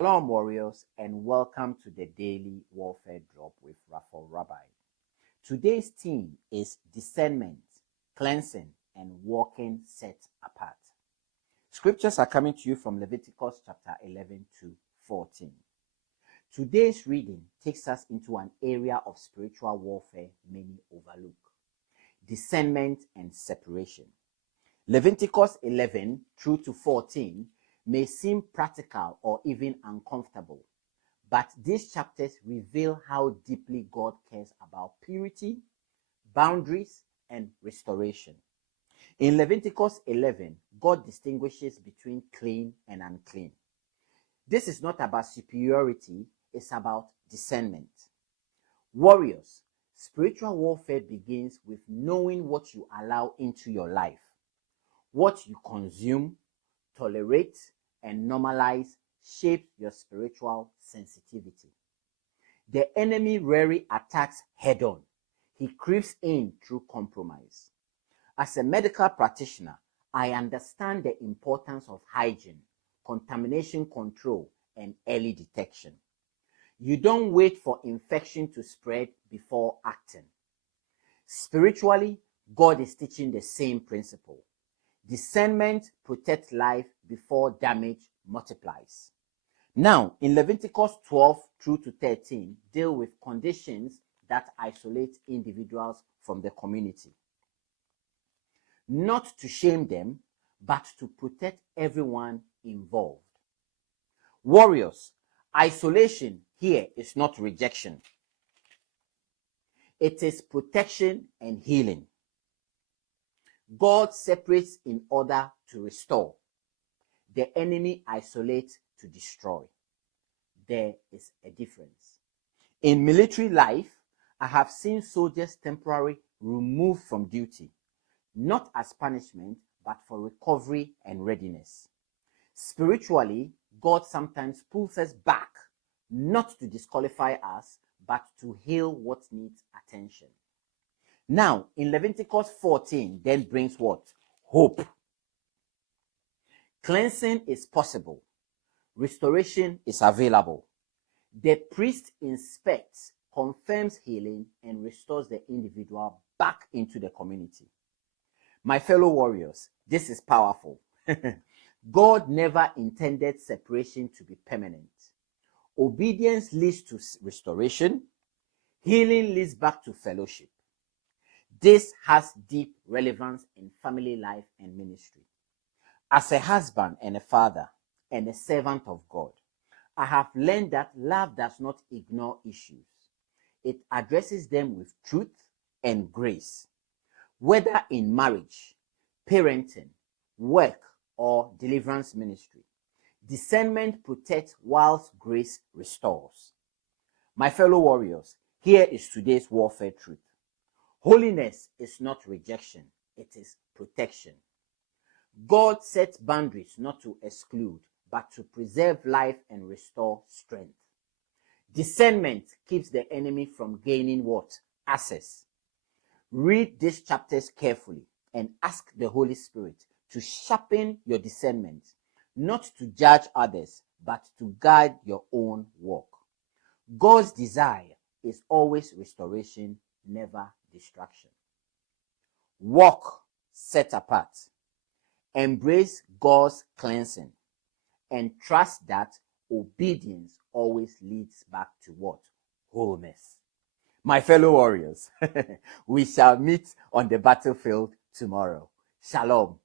Shalom, warriors, and welcome to the Daily Warfare Drop with Raphael, Rabbi. Today's theme is discernment, cleansing, and walking set apart. Scriptures are coming to you from Leviticus chapter 11 to 14. Today's reading takes us into an area of spiritual warfare many overlook: discernment and separation. Leviticus 11 through to 14 may seem practical or even uncomfortable, but these chapters reveal how deeply God cares about purity, boundaries, and restoration. In Leviticus 11, God distinguishes between clean and unclean. This is not about superiority, it's about discernment. Warriors, spiritual warfare begins with knowing what you allow into your life. What you consume, tolerate, and normalize shapes your spiritual sensitivity. The enemy rarely attacks head-on. He creeps in through compromise. As a medical practitioner, I understand the importance of hygiene, contamination control, and early detection. You don't wait for infection to spread before acting. Spiritually, God is teaching the same principle. Discernment protects life before damage multiplies. Now, in Leviticus 12 through to 13, deal with conditions that isolate individuals from the community. Not to shame them, but to protect everyone involved. Warriors, isolation here is not rejection. It is protection and healing. God separates in order to restore. The enemy isolates to destroy. There is a difference. In military life, I have seen soldiers temporarily removed from duty, not as punishment, but for recovery and readiness. Spiritually, God sometimes pulls us back, not to disqualify us, but to heal what needs attention. Now, in Leviticus 14, then brings what? Hope. Cleansing is possible. Restoration is available. The priest inspects, confirms healing, and restores the individual back into the community. My fellow warriors, this is powerful. God never intended separation to be permanent. Obedience leads to restoration. Healing leads back to fellowship. This has deep relevance in family life and ministry. As a husband and a father and a servant of God, I have learned that love does not ignore issues. It addresses them with truth and grace. Whether in marriage, parenting, work, or deliverance ministry, discernment protects whilst grace restores. My fellow warriors, here is today's warfare truth. Holiness is not rejection, it is protection. God sets boundaries not to exclude, but to preserve life and restore strength. Discernment keeps the enemy from gaining what? Access. Read these chapters carefully and ask the Holy Spirit to sharpen your discernment, not to judge others, but to guide your own walk. God's desire is always restoration, never distraction. Walk set apart. Embrace God's cleansing and trust that obedience always leads back to what? Wholeness. My fellow warriors, we shall meet on the battlefield tomorrow. Shalom.